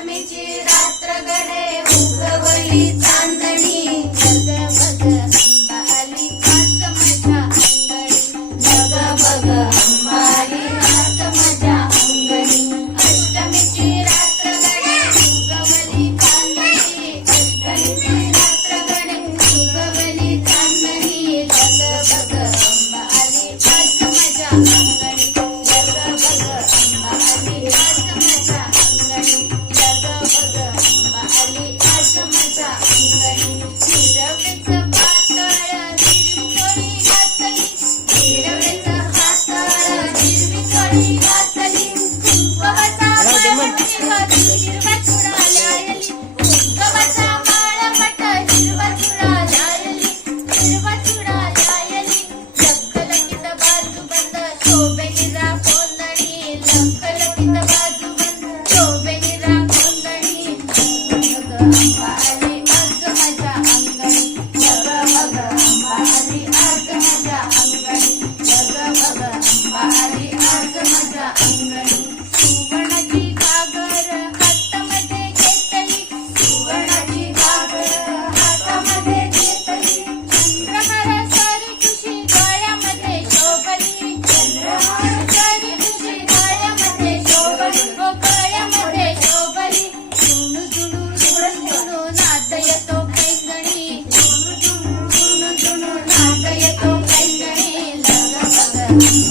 ಮಿಚಿರಾ ます。Thank you.